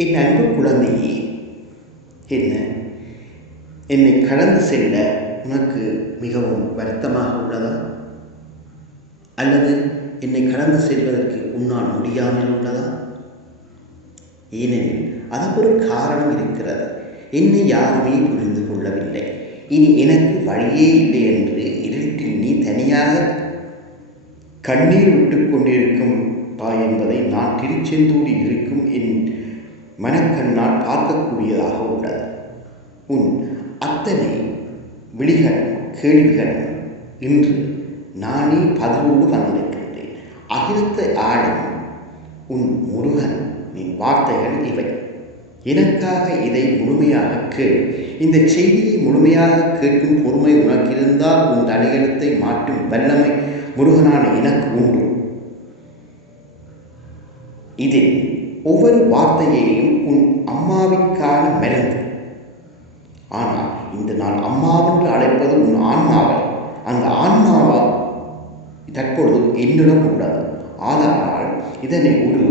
என் அன்பு குழந்தையே, என்ன என்னை கடந்து செல்ல உனக்கு மிகவும் வருத்தமாக உள்ளதா? அல்லது என்னை கடந்து செல்வதற்கு உன்னால் முடியாமல் உள்ளதா? ஏனெனில் அதற்கு ஒரு காரணம் இருக்கிறது. என்னை யாருமே புரிந்து கொள்ளவில்லை. இனி எனக்கு வழியே இல்லை என்று இருட்டில் நீ தனியாக கண்ணீர் விட்டுக் கொண்டிருக்கும் என்பதை நான் திருச்செந்தூரில் இருக்கும் என் மனக்கண்ணால் பார்க்கக்கூடியதாக உள்ளது. உன் அத்தனை விழிகள் கேள்விகளும் இன்று நானே பதிலோடு வந்திருக்கின்றேன். அகிலத்தை ஆளும் உன் முருகன் நீ வார்த்தைகள் இவை. எனக்காக இதை முழுமையாக கேள். இந்த செய்தியை முழுமையாக கேட்கும் பொறுமை உனக்கு இருந்தால் உன் தலையெழுத்தை மாற்றும் வல்லமை முருகனான எனக்கு உண்டு. இதில் ஒவ்வொரு வார்த்தையையும் உன் அம்மாவிற்கான மருந்து. ஆனால் இந்த நான் அம்மாவென்று அழைப்பது உன் ஆன்மாவை. அந்த ஆன்மாவா தற்பொழுது என்னிடம் உள்ளது. ஆதலால் இதனை ஒரு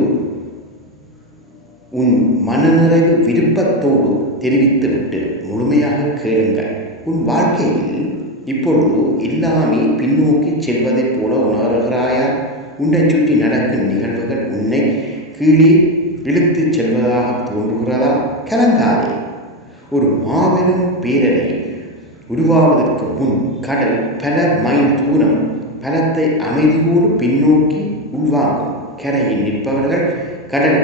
உன் மனநிறைவு விருப்பத்தோடு தெரிவித்துவிட்டு முழுமையாக கேளுங்கள். உன் வாழ்க்கையில் இப்பொழுது எல்லாமே பின்னோக்கி செல்வதைப் போல உணர்கிறாயா? உன்னை சுற்றி நடக்கும் நிகழ்வுகள் உன்னை கீழே இழுத்துச் செல்வதாக தோன்றுகிறதா? கலங்காதே. ஒரு மாபெரும் பேரலை உருவாவதற்கு முன் கடல் பல மைல் தூரம் பலத்தை அமைதியோடு பின்னோக்கி உள்வாங்கும். கரையில் நிற்பவர்கள் கடல்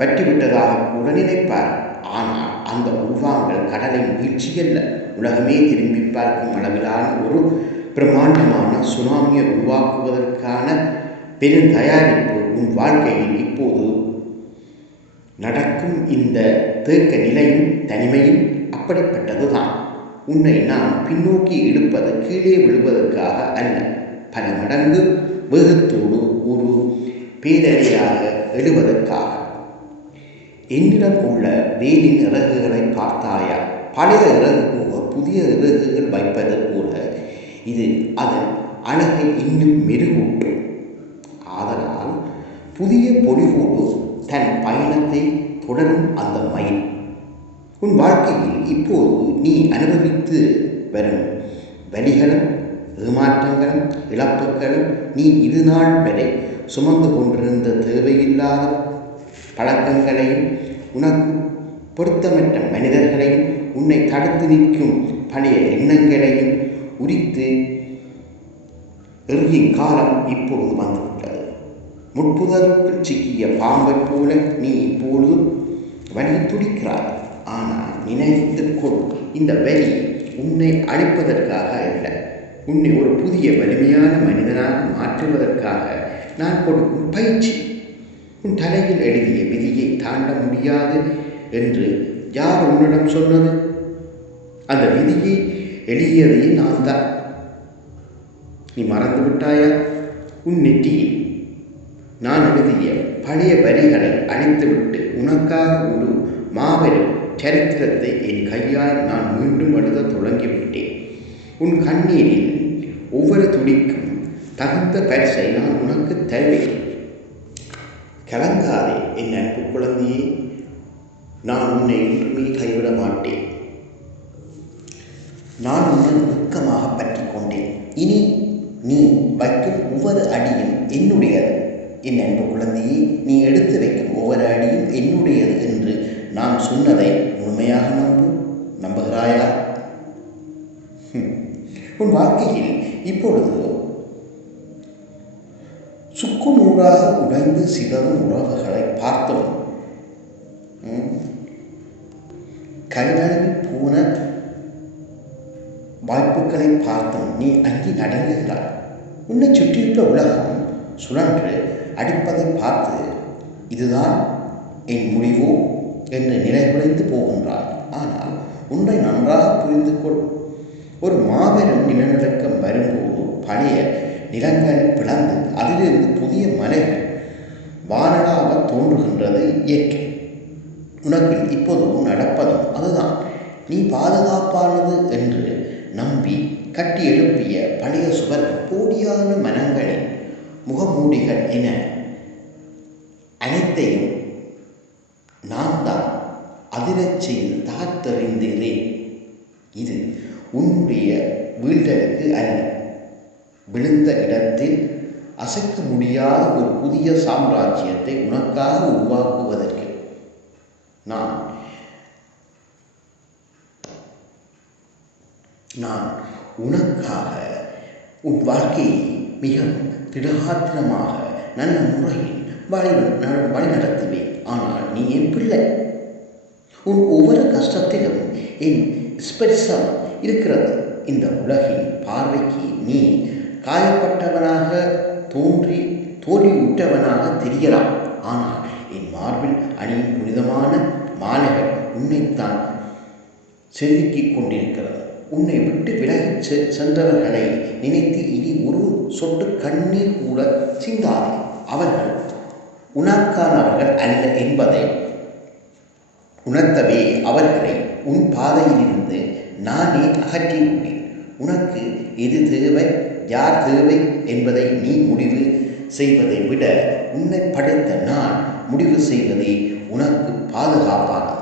வற்றிவிட்டதாக கூட நினைப்பார். ஆனால் அந்த உள்வாங்கல் கடலின் வீழ்ச்சியல்ல, உலகமே திரும்பி பார்க்கும் அளவிலான ஒரு பிரமாண்டமான சுனாமியை உருவாக்குவதற்கான பெரும் தயாரிப்பு உன் வாழ்க்கையில் இப்போது நடக்கும். இந்த தேக்க நிலையும் தனிமையும் அப்படிப்பட்டதுதான். உன்னை நான் பின்னோக்கி இழுப்பது கீழே விழுவதற்காக அல்ல, பல மடங்கு வேகத்தோடு ஒரு பேரலையாக எழுவதற்காக. என்னிடம் உள்ள வேலின் இறகுகளை பார்த்தாயா? பழைய இறகு போக புதிய இறகுகள் வைப்பது போல இது அதன் அழகை இன்னும் மெருகூட்டும். ஆதலால் புதிய பொலிவோடு தன் பயணத்தை தொடரும் அந்த மயில். உன் வாழ்க்கையில் இப்போது நீ அனுபவித்து வரும் வலிகளும் ஏமாற்றங்களும் இழப்புகளும் நீ இது நாள் வரை சுமந்து கொண்டிருந்த தேவையில்லாத பழக்கங்களையும் உனக்கு பொருத்தமற்ற மனிதர்களையும் உன்னை தடுத்து நிற்கும் பழைய எண்ணங்களையும் உரித்து எறியும் காலம் இப்பொழுது வந்துவிட்டது. முட்புதலுக்குள் சிக்கிய பாம்பை போல நீ இப்பொழுது வலி துடிக்கிறாய். ஆனால் நினைத்துக்கொள், இந்த வலி உன்னை அழிப்பதற்காக அல்ல, உன்னை ஒரு புதிய வலிமையான மனிதனாக மாற்றுவதற்காக நான் கொடுக்கும் பயிற்சி. உன் தலையில் எழுதிய விதியை தாண்ட முடியாது என்று யார் உன்னிடம் சொன்னது? அந்த விதியை எழுதியதையே நான் தான். நீ மறந்து விட்டாயா? உன் நெற்றியில் நான் எழுதிய பழைய வரிகளை அழித்துவிட்டு உனக்காக ஒரு மாபெரும் சரித்திரத்தை என் கையால் நான் மீண்டும் எழுத தொடங்கிவிட்டேன். உன் கண்ணீரில் ஒவ்வொரு துடிக்கும் தகுந்த பரிசை நான் உனக்கு தருவேன். கலங்காதே என் அன்பு குழந்தையே, நான் உன்னை என்றுமே கைவிட மாட்டேன். நான் உன்னை நுட்கமாக பற்றி கொண்டேன். இனி நீ வைக்கும் ஒவ்வொரு அடியும் என்னுடையது. என் அன்பு குழந்தையே, நீ எடுத்து வைக்கும் ஒவ்வொரு அடியும் என்னுடையது என்று நான் சொன்னதை முழுமையாக நம்புகிறாயா? உன் வாழ்க்கையில் இப்பொழுது சுக்குநூறாக உடைந்து சிதறும் உறவுகளை பார்த்தோம். கைநழுவி போன வாய்ப்புகளை பார்த்தோம். நீ அங்கி நடங்குகிறாய். உன்னை சுற்றியுள்ள உலகம் சுழன்று அடிப்பதை பார்த்து இதுதான் என் முடிவோ என்று நிலைகுலைந்து போகின்றாய். ஆனால் ஒன்றை நன்றாக புரிந்து கொள். ஒரு மாபெரும் நிலநடுக்கம் வரும்போது பழைய நிலங்கள் பிளந்து அதிலிருந்து புதிய மலைகள் வானலாக தோன்றுகின்றது இயற்கை. உனக்கு இப்போது நடப்பதும் அதுதான். நீ பாதுகாப்பானது என்று நம்பி கட்டி எழுப்பிய பழைய சுவர்கள், போலியான மனங்களின் முகமூடிகள் என அனைத்தையும் அதிரச் செய்து தாத்தறிந்தேன். இது உன்னுடைய வீழ்தலுக்கு அல்ல, விழுந்த இடத்தில் அசைக்க முடியாத ஒரு புதிய சாம்ராஜ்யத்தை உனக்காக உருவாக்குவதற்கு நான் உனக்காக உன் வாழ்க்கையை மிகவும் திடகாத்திரமாக நல்ல முறையில் வழிநடத்துவேன். ஆனால் நீ என் பிள்ளை. உன் ஒவ்வொரு கஷ்டத்திலும் என் ஸ்பெர்சம் இருக்கிறது. இந்த உலகின் பார்வைக்கு நீ காயப்பட்டவனாக தோல்வியுற்றவனாக தெரியலாம். ஆனால் என் மார்பில் அணியும் புனிதமான மாலைகள் உன்னைத்தான் செதுக்கிக் கொண்டிருக்கிறது. உன்னை விட்டு விலகிச் சென்றவர்களை நினைத்து இனி ஒரு சொட்டு கண்ணீர் கூட சிந்தாதே. அவர்கள் உனக்கானவர்கள் அல்ல என்பதை உணர்த்தவே அவர்களை உன் பாதையிலிருந்து நானே அகற்றியுள்ளேன். உனக்கு எது தேவை, யார் தேவை என்பதை நீ முடிவு செய்வதை விட உன்னை படைத்த நான் முடிவு செய்வதே உனக்கு பாதுகாப்பானது.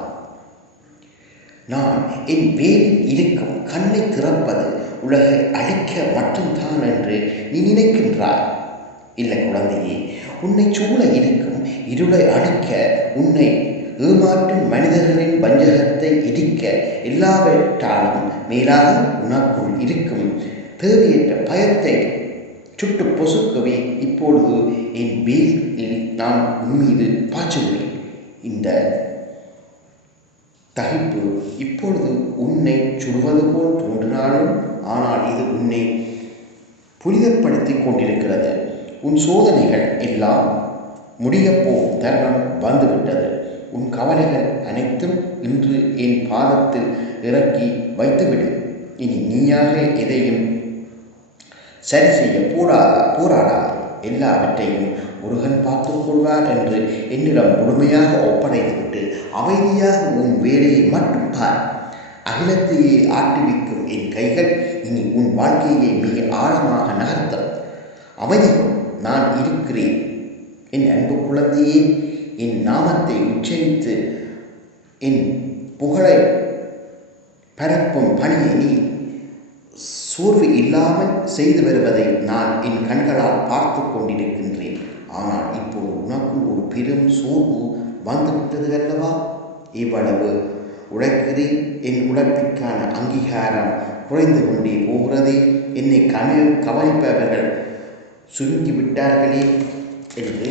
நான் என் வேலில் இருக்கும் கண்ணை திறப்பது உலகை அழிக்க மட்டும்தான் என்று நீ நினைக்கின்றாய். இல்லை குழந்தையே, உன்னை சூழ இருக்கும் இருளை அழிக்க, உன்னை ஏமாற்றும் மனிதர்களின் வஞ்சகத்தை இடிக்க, எல்லாவற்றாலும் மேலாக உனக்குள் இருக்கும் தேவையற்ற பயத்தை சுட்டு பொசுக்கவே இப்பொழுது என் வேலில் நான் உன்மீது பாய்ச்சுகிறேன். இந்த தகிப்பு இப்பொழுது உன்னை சுடுவது போல் தோன்றினாலும், ஆனால் இது உன்னை புனிதப்படுத்திக் கொண்டிருக்கிறது. உன் சோதனைகள் எல்லாம் முடியப்போகும் தருணம் வந்துவிட்டது. உன் கவலைகள் அனைத்தும் இன்று என் பாதத்தில் இறக்கி வைத்துவிடு. இனி நீயாக எதையும் சரி செய்ய போராடாது. எல்லாவற்றையும் முருகன் பார்த்துக் கொள்வார் என்று என்னிடம் முழுமையாக ஒப்படைத்துவிட்டு அமைதியாக உன் வேலையை மட்டும் பார். அகிலத்தையே ஆட்டுவிக்கும் என் கைகள் இனி உன் வாழ்க்கையை மிக ஆழமாக நகர்த்தும். அமைதியும் நான் இருக்கிறேன். என் அன்பு குழந்தையே, என் நாமத்தை உச்சரித்து என் புகழை பரப்பும் பணியை நீ சோர்வு இல்லாமல் செய்து வருவதை நான் என் கண்களால் பார்த்து கொண்டிருக்கின்றேன். ஆனால் இப்போது உனக்குள் ஒரு பெரும் சோர்வு வந்துவிட்டது அல்லவா? இவ்வளவு உழைக்கிறேன், என் உழைப்பிற்கான அங்கீகாரம் குறைந்து கொண்டே போகிறதே, என்னை கவனிப்பவர்கள் சுருங்கிவிட்டார்களே என்று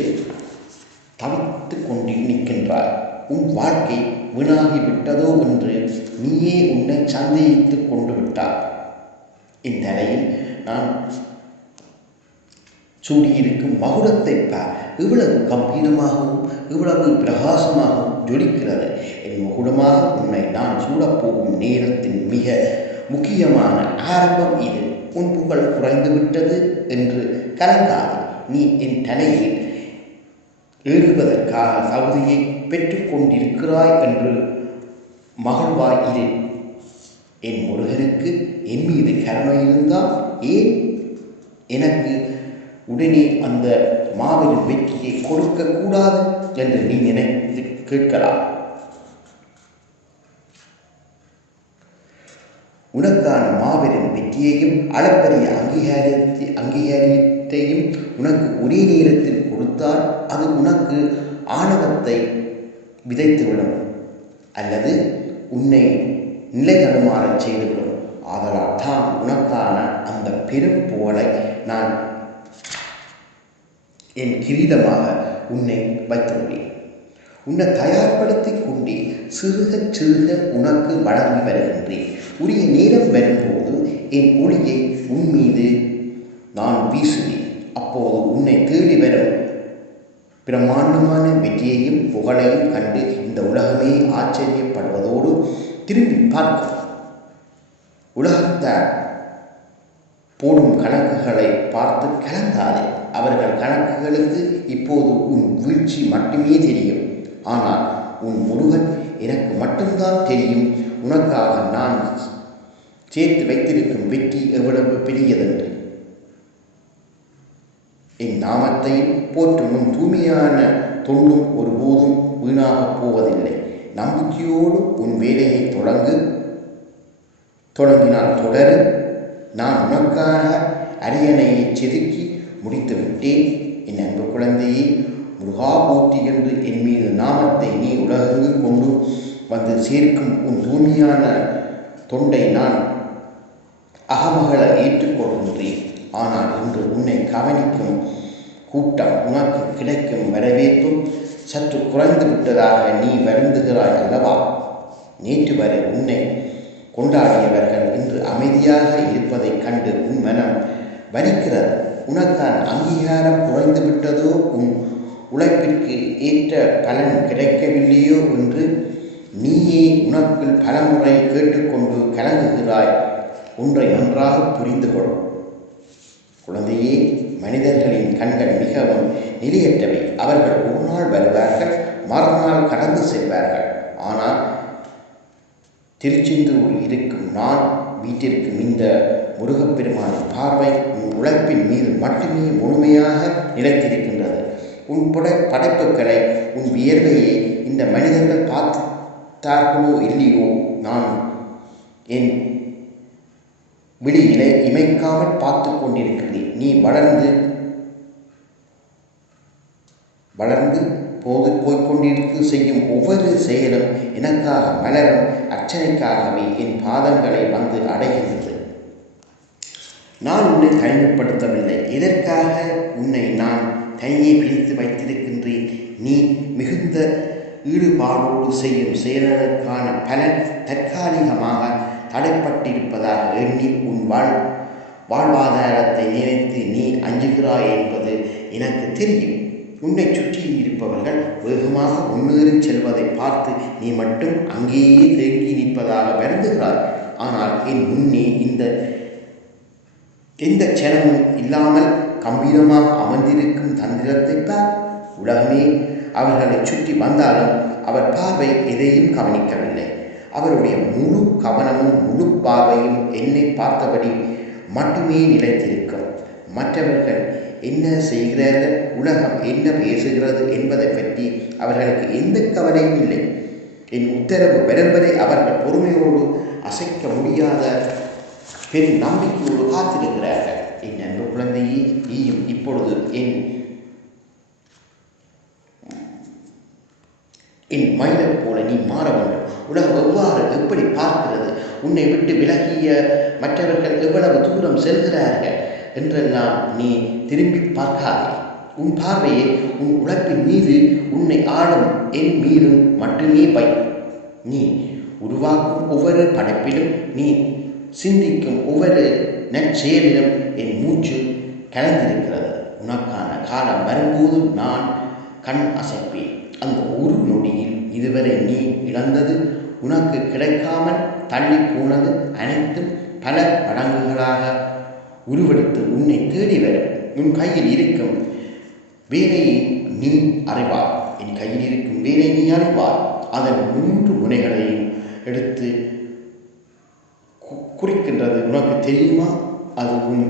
தவித்து கொண்டு நிற்கின்றார். உன் வாழ்க்கை வீணாகிவிட்டதோ என்று நீயே உன்னை சந்தேகித்து கொண்டு விட்டார். என் தலையில் நான் சூடியிருக்கும் மகுடத்தை பார், இவ்வளவு கம்பீரமாகவும் இவ்வளவு பிரகாசமாகவும் ஜொலிக்கிறது. என் மகுடமாக உன்னை நான் சூடப்போகும் நேரத்தின் மிக முக்கியமான ஆரம்பம் இது. உன் புகழ் குறைந்துவிட்டது என்று கலங்காது. நீ என் தலையில் ஏறுவதற்காக தகுதியை பெற்றுக்கொண்டிருக்கிறாய் என்று மகிழ்வாய் இரு. என் முருகனுக்கு என் மீது கருணை இருந்தால் ஏன் எனக்கு உடனே அந்த மாபெரும் வெற்றியை கொடுக்கக்கூடாது என்று நீ நினைத்து கேட்கலாம். உனக்கான மாபெரும் வெற்றியையும் அளப்பரிய அங்கீகாரத்தையும் உனக்கு ஒரே நேரத்தில் கொடுத்தால் அது உனக்கு ஆணவத்தை விதைத்துவிடும் அல்லது உன்னை நிலை தடுமாறச் செய்துவிடும். ஆதலால் தான் உனக்கான அந்த பெரும் புகழை நான் என் கிரீடமாக உன்னை வைத்துள்ளேன். உன்னை தயார்படுத்திக் கொண்டே சிறுக சிறுக உனக்கு வழங்கி வருகின்றேன். உரிய நேரம் வரும்போது என் ஒளியை உன் மீது நான் வீசுவேன். அப்போது உன்னை தேடி வரும் பிரமாண்டமான வெற்றியையும் புகழையும் கண்டு இந்த உலகமே ஆச்சரியப்படுவதோடு திரும்பி பார்க்கும். உலகத்தார் போடும் கணக்குகளை பார்த்து கலங்காதே. அவர்கள் கணக்குகளுக்கு இப்போது உன் வீழ்ச்சி மட்டுமே தெரியும். ஆனால் உன் முருகன் எனக்கு மட்டும்தான் தெரியும். உனக்காக நான் சேர்த்து வைத்திருக்கும் வெற்றி எவ்வளவு பெரியதென்று. என் நாமத்தை போற்றும் உன் தூய்மையான தொண்டும் ஒருபோதும் வீணாகப் போவதில்லை. நம்பிக்கையோடு உன் வேலையை தொடங்கினால் தொடரு. நான் உனக்காக அரியணையை செதுக்கி முடித்து விட்டேன். என் அன்பு குழந்தையே, முருகா போற்றி என்று என் மீது நாமத்தை நீ உலகெங்கு கொண்டு வந்து சேர்க்கும் உன் தூய்மையான தொண்டை நான் அகமகள ஏற்றுக்கொள்கின்றேன். ஆனால் இன்று உன்னை கவனிக்கும் கூட்டம் உனக்கு கிடைக்கும் வரவேற்பும் சற்று குறைந்து விட்டதாக நீ வருந்துகிறாய் அல்லவா? நேற்று வரை உன்னை கொண்டாடியவர்கள் இன்று அமைதியாக இருப்பதைக் கண்டு உன் மனம் வலிக்கிறது. உனக்கான அங்கீகாரம் குறைந்து விட்டதோ, உன் உழைப்பிற்கு ஏற்ற பலன் கிடைக்கவில்லையோ என்று நீயே உனக்குள் பலமுறை கேட்டுக்கொண்டு கலங்குகிறாய். ஒன்றை நன்றாக புரிந்து கொள் குழந்தையே, மனிதர்களின் கண்கள் மிகவும் நிலையற்றவை. அவர்கள் ஒரு நாள் வருவார்கள், மறுநாள் கடந்து செல்வார்கள். ஆனால் திருச்செந்தூர் இருக்கும் நான் வீட்டிற்கும் இந்த முருகப்பெருமானின் பார்வை உன் உழைப்பின் மீது மட்டுமே முழுமையாக நிலைத்திருக்கின்றது. உன் படைப்புகளை, உன் வியர்வையை இந்த மனிதர்கள் பார்த்தார்களோ இல்லையோ, நான் என் விழியிலே இமைக்காமல் பார்த்து கொண்டிருக்கிறேன். நீ வளர்ந்து போய்கொண்டிருக்கு செய்யும் ஒவ்வொரு செயலும் எனக்காக மலரும் அர்ச்சனைக்காகவே என் பாதங்களை வந்து அடைகின்றது. நான் உன்னை தனிமைப்படுத்தவில்லை. எதற்காக உன்னை நான் தனியே பிரித்து வைத்திருக்கின்றேன்? நீ மிகுந்த ஈடுபாடோடு செய்யும் செயலுக்கான பலன் தற்காலிகமாக தடைப்பட்டிருப்பதாக எண்ணி உன் வாழ்வாதாரத்தை நினைத்து நீ அஞ்சுகிறாய் என்பது எனக்கு தெரியும். உன்னை சுற்றி இருப்பவர்கள் வேகமாக முன்னேறி செல்வதை பார்த்து நீ மட்டும் அங்கேயே தேங்கி நிற்பதாக வருந்துகிறாய். ஆனால் என் முன்னே எந்த க்ஷணமும் இல்லாமல் கம்பீரமாக அமர்ந்திருக்கும் தந்திரத்தை பார். உலகமே அவர்களை சுற்றி வந்தாலும் அவர் பார்வை எதையும் கவனிக்கவில்லை. அவருடைய முழு கவனமும் முழு பார்வையும் என்னை பார்த்தபடி மட்டுமே நிலைத்திருக்கும். மற்றவர்கள் என்ன செய்கிறார்கள், உலகம் என்ன பேசுகிறது என்பதை பற்றி அவர்களுக்கு எந்த கவலையும் இல்லை. என் உத்தரவு வரும் வரை அவர்கள் பொறுமையோடு அசைக்க முடியாத பெரும் நம்பிக்கையோடு காத்திருக்கிறார்கள். என் அன்பு குழந்தையே, நீயும் இப்பொழுது என் மயிலை போல நீ மாற வேண்டும். உலகம் எப்படி பார்க்கிறது, உன்னை விட்டு விலகிய மற்றவர்கள் எவ்வளவு தூரம் செல்கிறார்கள் என்றெல்லாம் நீ திரும்பி பார்க்காதே. உன் பார்வையை உன் உழைப்பின் மீது, உன்னை ஆளும் என் மீதும் மட்டுமே வை. நீ உருவாக்கும் ஒவ்வொரு படைப்பிலும், நீ சிந்திக்கும் ஒவ்வொரு நற்செயலிலும் என் மூச்சு கலந்திருக்கிறது. உனக்கான காலம் வரும்போது நான் கண் அசைப்பேன். அந்த ஒரு நொடியில் இதுவரை நீ இழந்தது, உனக்கு கிடைக்காமல் தள்ளி போனது அனைத்தும் பல மடங்குகளாக உருவெடுத்து உன்னை தேடி வரும். உன் கையில் இருக்கும் வேலையை நீ அறிவார். என் கையில் இருக்கும் வேலை நீ அறிவார். அதன் 3 முனைகளையும் எடுத்து குறிக்கின்றது உனக்கு தெரியுமா? அது உன்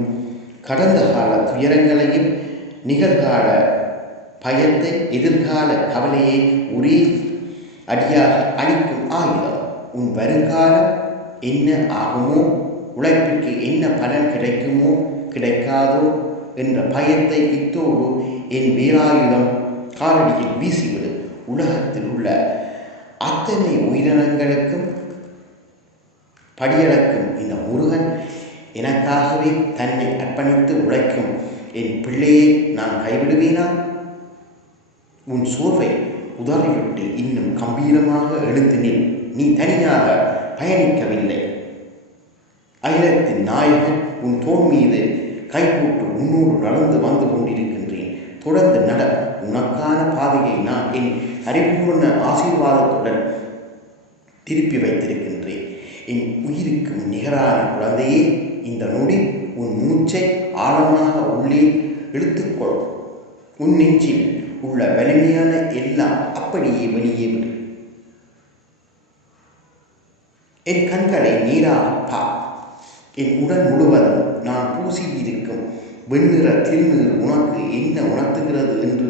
கடந்த கால துயரங்களையும், நிகழ்கால பயத்தை, எதிர்கால கவலையை ஒரே அடியாக அளிக்கும் ஆயுதம். உன் வருங்காலம் என்ன ஆகுமோ, உழைப்பிற்கு என்ன பலன் கிடைக்குமோ கிடைக்காதோ என்ற பயத்தை இத்தோடு என் வேலாயுதம் காலடியில் வீசிவிடு. உலகத்தில் உள்ள அத்தனை உயிரினங்களுக்கும் படியளக்கும் இந்த முருகன் எனக்காகவே தன்னை அர்ப்பணித்து உழைக்கும் என் பிள்ளையை நான் கைவிடுவேனா? உன் சோர்வை உதறிவிட்டு இன்னும் கம்பீரமாக எழுந்து நில். நீ தனியாக பயணிக்கவில்லை. அகிலத்தின் நாயகன் உன் தோள் மீது கைகூட்டு உன்னோடு நடந்து வந்து கொண்டிருக்கின்றேன். தொடர்ந்து நட. உனக்கான பாதையை நான் என் அறிவுபூர்ண ஆசீர்வாதத்துடன் திருப்பி வைத்திருக்கின்றேன். என் உயிருக்கு நிகரான குழந்தையே, இந்த நொடி உன் மூச்சை ஆழமாக உள்ளே இழுத்துக்கொள். உன் நெஞ்சில் உள்ள வலிமையான எல்லாம் அப்படியே வெளியே விடு. என் கண்களை நீராக பார். என் உடல் முழுவதும் நான் பூசி இருக்கும் வெண்ணிற திருநீர் உனக்கு என்ன உணர்த்துகிறது என்று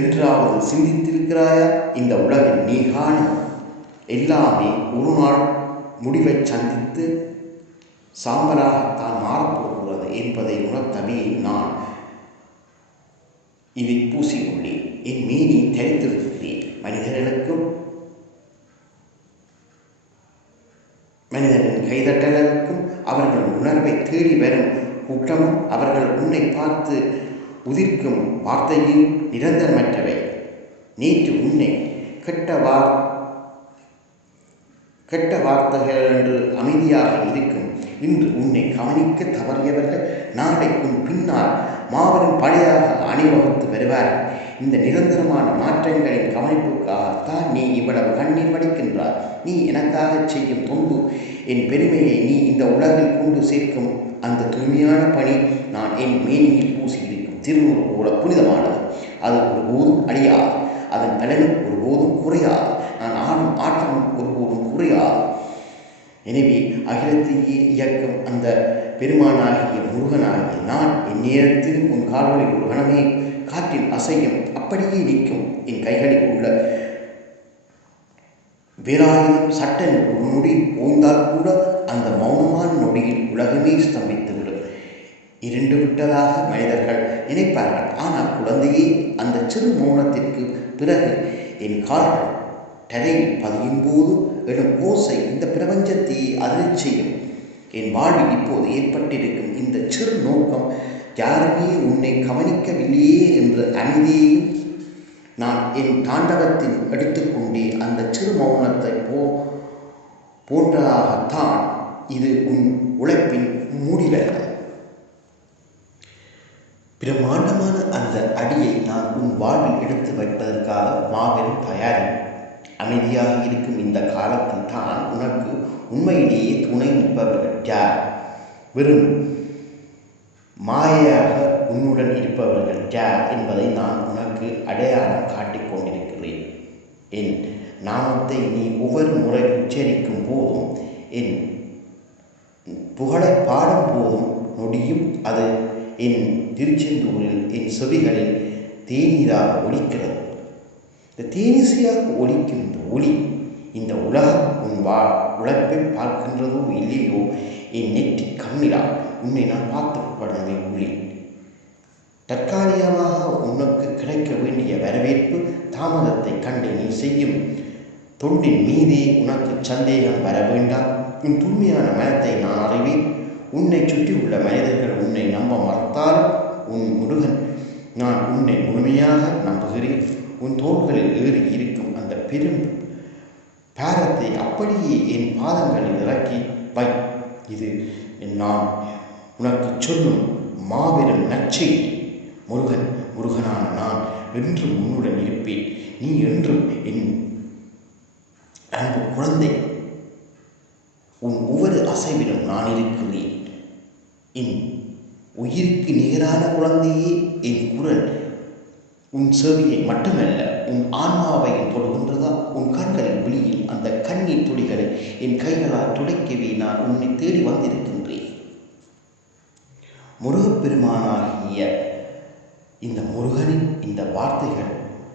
என்றாவது சிந்தித்திருக்கிறாயா? இந்த உலகில் நீ காணும் எல்லாமே ஒரு நாள் முடிவை சந்தித்து சாம்பலாகத்தான் மாறப்போகிறது என்பதை உணர்த்தவே நான் இதை பூசிக்கொண்டேன். என் மேனி தரித்திருக்கிறேன். மனிதனின் கைதட்டலுக்கும் அவர்கள் உணர்வை தேடி வரும் கூட்டமும் அவர்கள் உன்னை பார்த்து உதிர்க்கும் வார்த்தையில் நிரந்தரமற்றவை. நேற்று உன்னை கெட்ட வார்த்தைகள் என்று அமைதியாக இருக்கும். இன்று உன்னை கவனிக்க தவறியவர்கள் நாளை உன் பின்னால் மாபெரும் படையாக அணிவகுத்து வருவார்கள். இந்த நிரந்தரமான மாற்றங்களின் கவனிப்புக்காகத்தான் நீ இவ்வளவு கண்ணீர் வடிக்கின்றாய். நீ எனக்காக செய்யும் தொண்டு என் பெருமையை நீ இந்த உலகில் கொண்டு சேர்க்கும் அந்த தூய்மையான பணி நான் என் மேனியில் பூசியிருக்கும் திருநூறு போல புனிதமானது. அது ஒருபோதும் அழியாது. அதன் பலனும் ஒருபோதும் குறையாது. நான் ஆடும் ஆட்டமும் ஒருபோதும் குறையாது. எனவே அகிலத்தையே இயக்கும் அந்த பெருமானாகிய முருகனாகிய நான் என் நேரத்திலும் உன் கால்களில் ஒரு கணமே காற்றில் அசையும் அப்படியே நிற்கும். என் கைகளில் உள்ள வேலாயுதம் சட்டன் ஒரு நொடி ஓய்ந்தால் கூட அந்த மௌனமான நொடியில் உலகமே ஸ்தம்பித்துவிடும். இருண்டு விட்டதாக மனிதர்கள் நினைப்பார்கள். ஆனால் குழந்தையே, அந்த சிறு மௌனத்திற்கு பிறகு என் கால்கள் தரையில் பதியும் போது எழும் ஓசை இந்த பிரபஞ்சத்தையே அதிரச் செய்யும். என் வாழ்வில் இப்போது ஏற்பட்டிருக்கும் இந்த சிறு நோக்கம் யாருமே உன்னை கவனிக்கவில்லையே என்ற அமைதியையும் நான் என் தாண்டவத்தில் எடுத்துக்கொண்டே அந்த சிறு மௌனத்தை போன்றதாகத்தான் இது உன் உழைப்பின் முடிவல்ல. பிரம்மாண்டமான அந்த அடியை நான் உன் வாழ்வில் எடுத்து வைப்பதற்காக மாபெரும் தயாரி. அமைதியாக இருக்கும் இந்த காலத்தில் தான் உனக்கு உண்மையிலேயே துணை நிற்பவர்கள் யார்? வெறும் மாயையாக உன்னுடன் இருப்பவர்கள் யார் என்பதை நான் உனக்கு அடையாளம் காட்டிக் கொண்டிருக்கிறேன். என் நாமத்தை நீ ஒவ்வொரு முறை உச்சரிக்கும் போதும், என் புகழை பாடும் போதும் நொடியும் அது என் திருச்செந்தூரில் என் செவிகளில் தேநீராக ஒலிக்கிறது. இந்த தேனிசையாக ஒலிக்கும் இந்த ஒளி இந்த உலகம் உன் உழைப்பை பார்க்கின்றதோ இல்லையோ, என் நெற்றி கண்ணிலா உன்னை நான் பார்த்துப்படவே உள்ளேன். தற்காலிகமாக உனக்கு கிடைக்க வேண்டிய வரவேற்பு தாமதத்தை கண்டு நீ செய்யும் தொண்டின் மீதே உனக்கு சந்தேகம் வர வேண்டாம். உன் தூய்மையான மனத்தை நான் அறிவேன். உன்னை சுற்றியுள்ள மனிதர்கள் உன்னை நம்ப மறுத்தாலும் உன் முருகன் நான் உன்னை முழுமையாக நம்புகிறேன். உன் தோள்களில் ஏறி இருக்கும் அந்த பெரும் பாரத்தை அப்படியே என் பாதங்களில் இறக்கி வை. இது நான் உனக்கு சொல்லும் மாபெரும் நற்செய்தி. முருகனான நான் என்றும் உன்னுடன் இருப்பேன். நீ என்றும் என் அன்பு குழந்தை. உன் ஒவ்வொரு அசைவிலும் நான் இருக்கிறேன். என் உயிருக்கு நிகரான குழந்தையே, என் குரல் உன் செவியை மட்டுமல்ல உன் ஆன்மாவையும் தொடுகின்றதா? உன் கண்களின் வெளியில் அந்த கண்ணீர் துளிகளை என் கைகளால் துடைக்கவே நான் உன்னை தேடி வந்திருக்கின்றேன். முருகப்பெருமானாகிய இந்த முருகனின் இந்த வார்த்தைகள்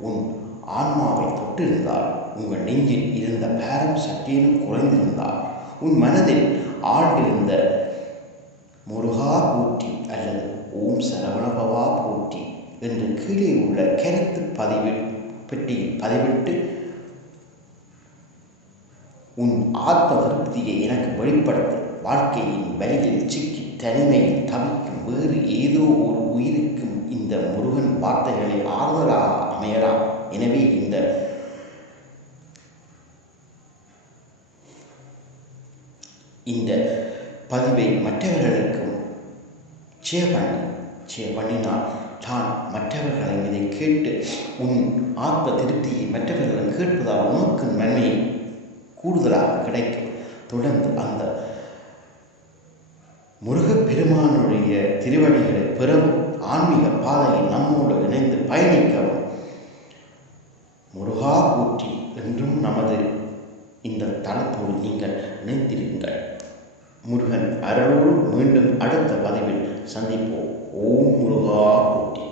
உன் ஆன்மாவை தொட்டிருந்தால், உங்கள் நெஞ்சில் இருந்த பாரம் சற்றேனும் குறைந்திருந்தால், உன் மனதில் ஆழ்ந்திருந்த முருகா போற்றி அல்லது ஓம் சரவணபவா போற்றி என்று கீழே உள்ள கருத்து பெட்டியில் பதிவிட்டு உன் ஆத்ம திருப்தியை எனக்கு வெளிப்படுத்த. வாழ்க்கையின் வழியில் சிக்கி தனிமையில் தவிக்கும் வேறு ஏதோ ஒரு உயிருக்கும் இந்த முருகன் வார்த்தைகளை ஆறுதலாக அமையலாம். எனவே இந்த பதிவை மற்றவர்களுக்கும் பண்ணினால் தான் மற்றவர்களை இதை கேட்டு உன் ஆத்ம திருப்தியை மற்றவர்களிடம் கேட்பதால் உனக்கு நன்மை கூடுதலாக கிடைக்கும். தொடர்ந்து அந்த முருகப்பெருமானுடைய திருவடிகளை பெறவும் ஆன்மீக பாதையில் நம்மோடு இணைந்து பயணிக்கவும் முருகா போற்றி என்றும் நமது இந்த தளத்தோடு நீங்கள் இணைந்திருங்கள். முருகன் அருளோடு மீண்டும் அடுத்த பதிவில் சந்திப்போம். ஓம் முருகா போற்றி.